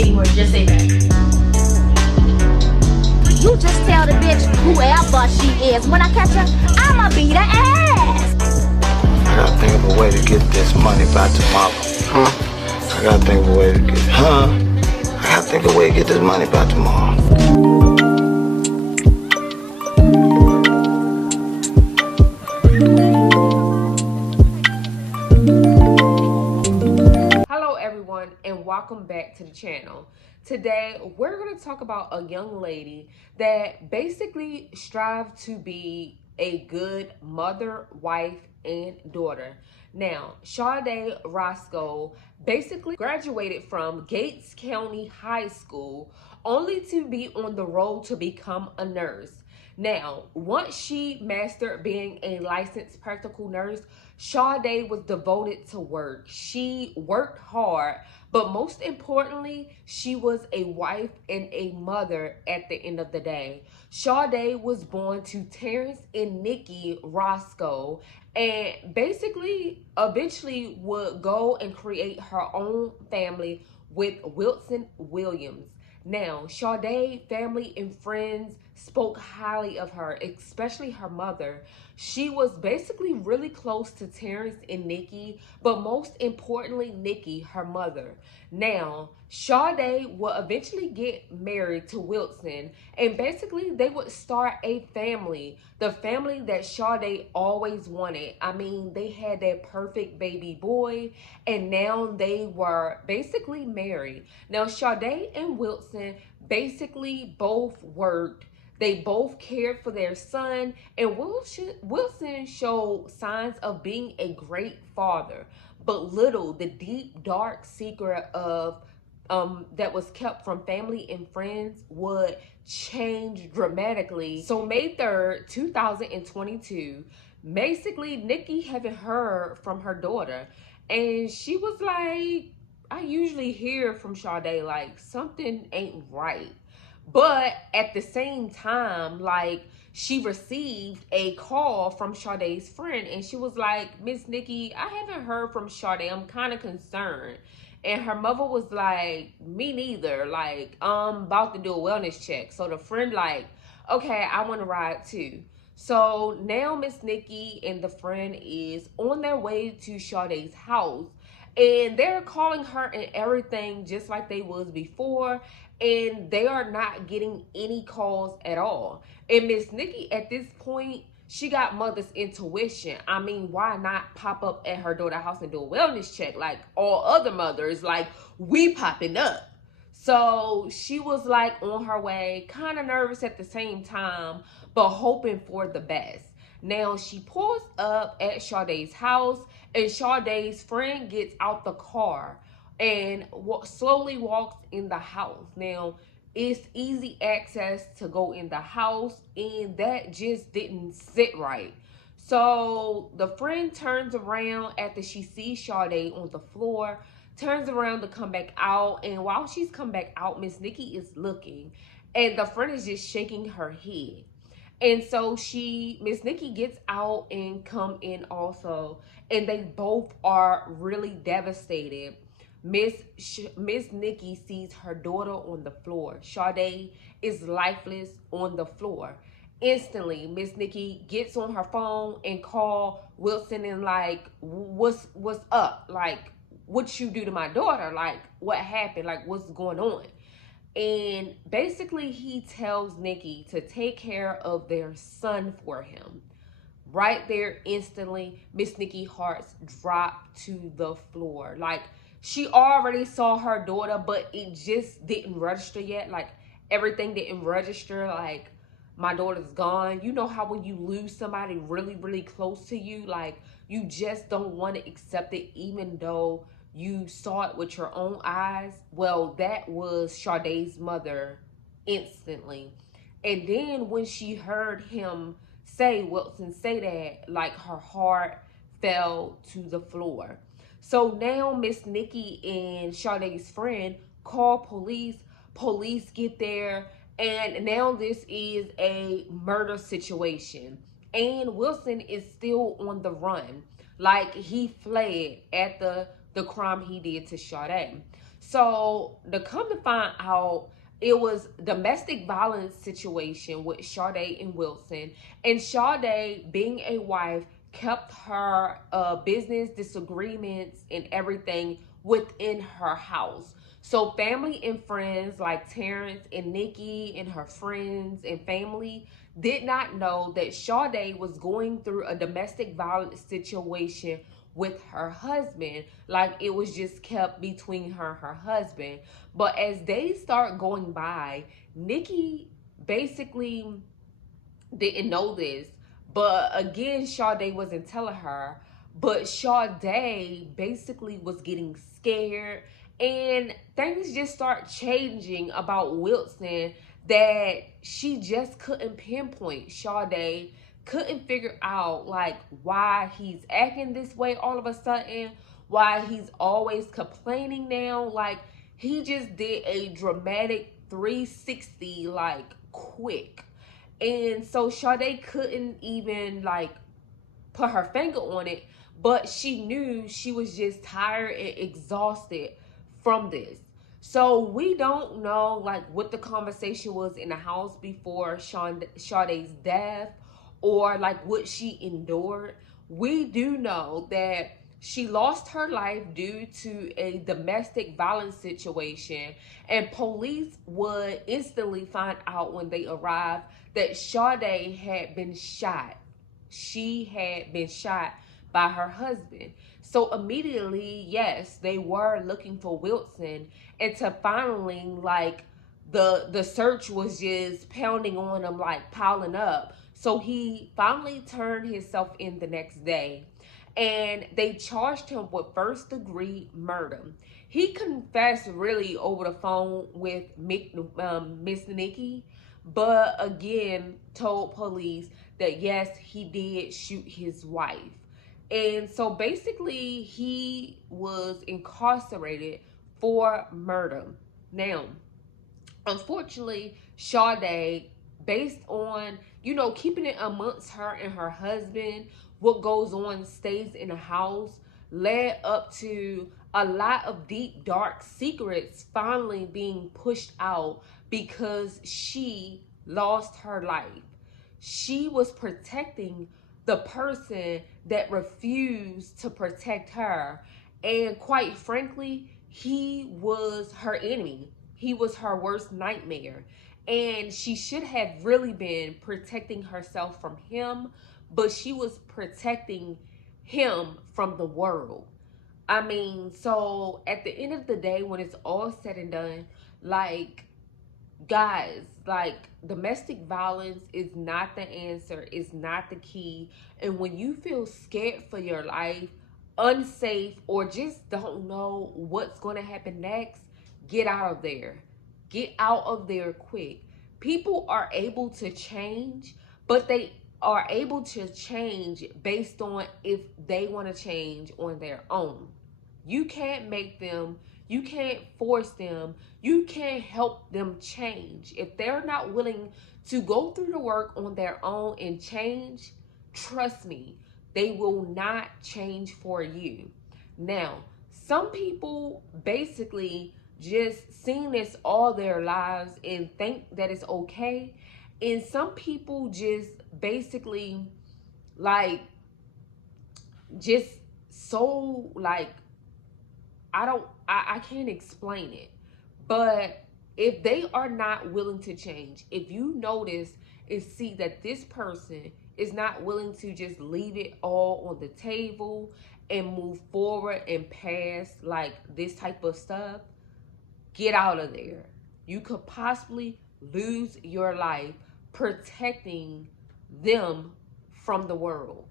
anymore. Just say that. You just tell the bitch whoever she is. When I catch her, I'ma beat her ass. I gotta think of a way to get this money by tomorrow. I gotta think of a way to get, I gotta think of a way to get this money by tomorrow. Hello everyone and welcome back to the channel. Today we're going to talk about a young lady that basically strives to be a good mother, wife, and daughter. Now, Shadae Roscoe basically graduated from Gates County High School only to be on the road to become a nurse. Now, once she mastered being a licensed practical nurse, Shadae was devoted to work. She worked hard, but most importantly, she was a wife and a mother at the end of the day. Shadae was born to Terrence and Nikki Roscoe, and basically, eventually would go and create her own family with Wilson Williams. Now, Shadae family and friends spoke highly of her, especially her mother. She was basically really close to Terrence and Nikki, but most importantly, Nikki, her mother. Now, Shadae would eventually get married to Wilson, and basically they would start a family. The family that Shadae always wanted. I mean, they had that perfect baby boy, and now they were basically married. Now, Shadae and Wilson basically both worked. They both cared for their son, and Wilson showed signs of being a great father. But little, the deep, dark secret of that was kept from family and friends would change dramatically. So May 3rd, 2022, basically Nikki haven't heard from her daughter, and she was like, I usually hear from Shadae like something ain't right. But at the same time, like, she received a call from Shadae's friend, and she was like, Miss Nikki, I haven't heard from Shadae. I'm kind of concerned. And her mother was like, me neither. Like, I'm about to do a wellness check. So the friend like, okay, I want to ride too. So now Miss Nikki and the friend is on their way to Shadae's house, and they're calling her and everything just like they was before, and they are not getting any calls at all. And Miss Nikki at this point, she got mother's intuition. I mean, why not pop up at her daughter's house and do a wellness check like all other mothers? Like, we popping up. So she was like on her way, kind of nervous at the same time, but hoping for the best. Now she pulls up at Shadae's house, and Shadae's friend gets out the car and slowly walks in the house. Now, it's easy access to go in the house, and that just didn't sit right. So the friend turns around after she sees Shadae on the floor, turns around to come back out, and while she's come back out, Miss Nikki is looking, and the friend is just shaking her head. And so Miss Nikki gets out and come in also, and they both are really devastated. Miss Nikki sees her daughter on the floor. Shadae is lifeless on the floor. Instantly, Miss Nikki gets on her phone and call Wilson and like, what's up? Like, what you do to my daughter? Like, what happened? Like, what's going on? And basically he tells Nikki to take care of their son for him. Right there, instantly, Miss Nikki hearts drop to the floor. Like, she already saw her daughter, but it just didn't register yet. Like, everything didn't register. Like, my daughter's gone. You know how when you lose somebody really, really close to you, like, you just don't want to accept it, even though you saw it with your own eyes. Well, that was Shadae's mother instantly. And then when she heard him Wilson say that, like, her heart fell to the floor. So now Miss Nikki and Shadae's friend call police. Police get there, and now this is a murder situation. And Wilson is still on the run. Like, he fled at the crime he did to Shadae. So to come to find out, it was domestic violence situation with Shadae and Wilson, and Shadae, being a wife, kept her business disagreements and everything within her house. So family and friends like Terrence and Nikki and her friends and family did not know that Shadae was going through a domestic violence situation with her husband. Like, it was just kept between her and her husband. But as days start going by, Nikki basically didn't know this. But again, Shadae wasn't telling her. But Shadae basically was getting scared. And things just start changing about Wilson that she just couldn't pinpoint. Shadae couldn't figure out like why he's acting this way all of a sudden, why he's always complaining now. Like, he just did a dramatic 360 like quick. And so Shadae couldn't even like put her finger on it, but she knew she was just tired and exhausted from this. So we don't know like what the conversation was in the house before Shadae's death, or like what she endured. We do know that she lost her life due to a domestic violence situation, and police would instantly find out when they arrived that Shadae had been shot. She had been shot by her husband. So immediately, yes, they were looking for Wilson, and to finally like the search was just pounding on him, like piling up. So he finally turned himself in the next day, and they charged him with first-degree murder. He confessed really over the phone with Miss Nikki, but again told police that yes, he did shoot his wife. And so basically he was incarcerated for murder. Now, unfortunately, Shadae, based on, you know, keeping it amongst her and her husband, what goes on stays in the house, led up to a lot of deep, dark secrets finally being pushed out because she lost her life. She was protecting the person that refused to protect her. And quite frankly, he was her enemy. He was her worst nightmare. And she should have really been protecting herself from him, but she was protecting him from the world. I mean, so at the end of the day, when it's all said and done, like, guys, like, domestic violence is not the answer, it's not the key. And when you feel scared for your life, unsafe, or just don't know what's going to happen next, get out of there. Get out of there quick. People are able to change, but they are able to change based on if they want to change on their own. You can't make them, you can't force them, you can't help them change. If they're not willing to go through the work on their own and change, trust me, they will not change for you. Now, some people basically just seen this all their lives and think that it's okay. And some people just basically like just so like I can't explain it. But if they are not willing to change, if you notice and see that this person is not willing to just leave it all on the table and move forward and past like this type of stuff, get out of there. You could possibly lose your life protecting them from the world.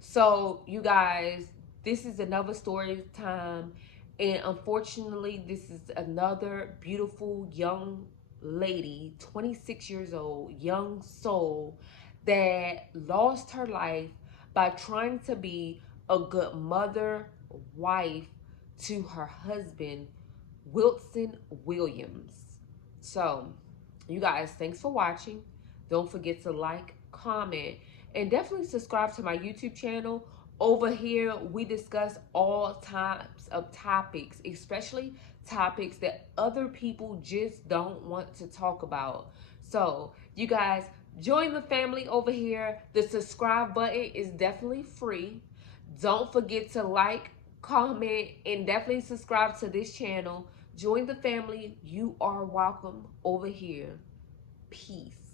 So you guys, this is another story time. And unfortunately, this is another beautiful young lady, 26 years old, young soul, that lost her life by trying to be a good mother, wife to her husband, Wilson Williams. So, you guys, thanks for watching. Don't forget to like, comment, and definitely subscribe to my YouTube channel. Over here, we discuss all types of topics, especially topics that other people just don't want to talk about. So, you guys, join the family over here. The subscribe button is definitely free. Don't forget to like, comment, and definitely subscribe to this channel. Join the family. You are welcome over here. Peace.